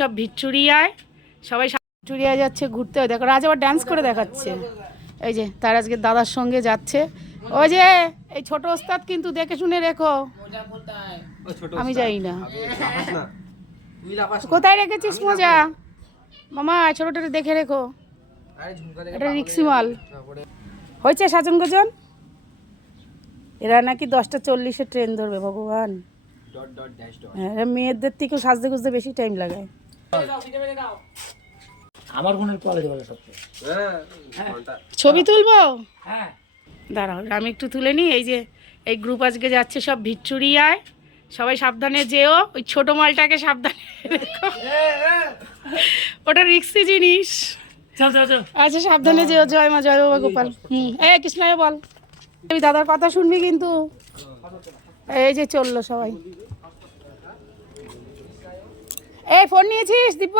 সব ভিক্টোরিয়ায় সবাই ভিক্টোরিয়ায় যাচ্ছে ঘুরতে। দেখো রাজ আবার ডান্স করে দেখাচ্ছে। এই যে তার আজকে দাদার সঙ্গে যাচ্ছে। ওই যে এই ছোট ওস্তাদ, কিন্তু দেখে শুনে রেখো। আমি যাই না। কোথায় রেখেছিস মোজা? মামা ছোটটা দেখে রেখো, এটা রিক্সি মাল। হয়েছে সাজন গোজন? এরা নাকি 10:40 ট্রেন ধরবে। ভগবান, হ্যাঁ, মেয়েদের থেকেও সাজতে গুজতে বেশি টাইম লাগায়। আমার বোনের কলেজ বলে সবচেয়ে ছবি তুলবো? হ্যাঁ দাঁড়াও আমি একটু তুলে নিই। এই যে এই গ্রুপ আজকে যাচ্ছে সব ভিক্টোরিয়ায়। সবাই সাবধানে যেও, ওই ছোট মালটাকে সাবধানে রেখো, ওটা রিক্সি জিনিস। চল চল চল। আচ্ছা সাবধানে যেও। জয় মা, জয় বাবা গোপাল। এই কৃষ্ণায় বল, তুই দাদার কথা শুনবি কিন্তু। এই যে চললো সবাই। এই ফোন নিয়েছিস দিব্য?